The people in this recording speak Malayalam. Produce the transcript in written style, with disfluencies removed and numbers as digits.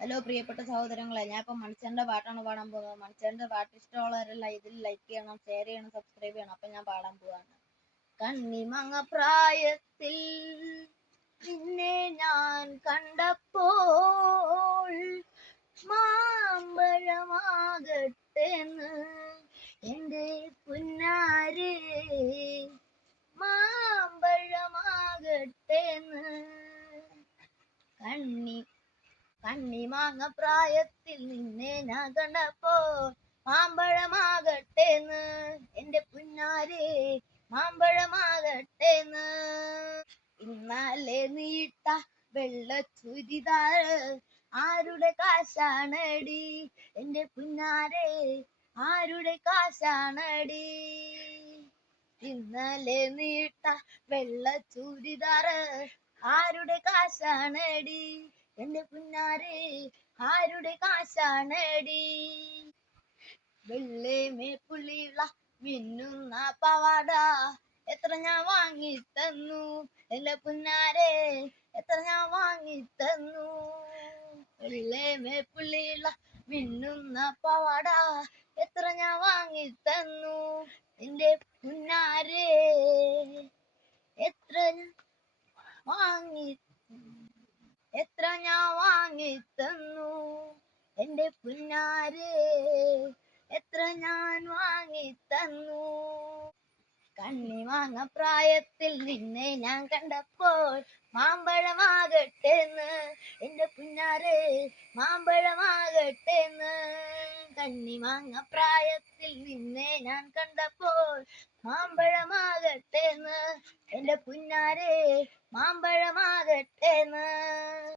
ഹലോ പ്രിയപ്പെട്ട സഹോദരങ്ങളെ, ഞാൻ ഇപ്പം മണിച്ചേട്ടൻ്റെ പാട്ടാണ് പാടാൻ പോകുന്നത്. മണിച്ചേട്ടൻ്റെ പാട്ട് ഇഷ്ടമുള്ളവരെല്ലാം ഇതിൽ ലൈക്ക് ചെയ്യണം, ഷെയർ ചെയ്യണം, സബ്സ്ക്രൈബ് ചെയ്യണം. അപ്പം ഞാൻ പാടാൻ പോവാണ്. കണ്ണിമങ്ങ പ്രായത്തിൽ നിന്നെ ഞാൻ കണ്ടപ്പോൾ മാമ്പഴമാകട്ടെന്ന് എൻ്റെ പുന്നാരേ, മാമ്പഴമാകട്ടെന്ന്. കണ്ണിമാങ്ങ പ്രായത്തിൽ നിന്നെ ഞാൻ കണ്ടപ്പോൾ മാമ്പഴമാകട്ടെന്ന് എൻ്റെ പുന്നാരേ, മാമ്പഴമാകട്ടെന്ന്. ഇന്നാലെ നീട്ട വെള്ള ചുരിദാർ ആരുടെ കാശാണടി എൻ്റെ പുന്നാരേ, ആരുടെ കാശാണടി. ഇന്നലെ നീട്ട വെള്ള ചുരിദാർ ആരുടെ കാശാണടി എൻ്റെ പുന്നാരേ, ആരുടെ കാശാണടി. വെള്ളേമേപ്പുള്ളിയുള്ള മിന്നുന്ന പവാട എത്ര ഞാൻ വാങ്ങി തന്നു എൻ്റെ പുന്നാരേ, എത്ര ഞാൻ വാങ്ങി തന്നു. വെള്ളേമേപ്പുള്ളിയുള്ള മിന്നുന്ന പവാട എത്ര ഞാൻ വാങ്ങി തന്നു എൻ്റെ പുന്നാരേ, എത്ര ഞാൻ വാങ്ങി തന്നു എൻ്റെ പുന്നാരേ, എത്ര ഞാൻ വാങ്ങി തന്നു. കണ്ണിമാങ്ങ പ്രായത്തിൽ നിന്നെ ഞാൻ കണ്ടപ്പോൾ മാമ്പഴമാകട്ടെന്ന് എൻ്റെ പുന്നാരേ, മാമ്പഴമാകട്ടെന്ന്. കണ്ണിമാങ്ങ പ്രായത്തിൽ നിന്നെ ഞാൻ കണ്ടപ്പോൾ മാമ്പഴമാകട്ടെന്ന് എൻ്റെ പുന്നാരേ, മാമ്പഴമാകട്ടെന്ന്.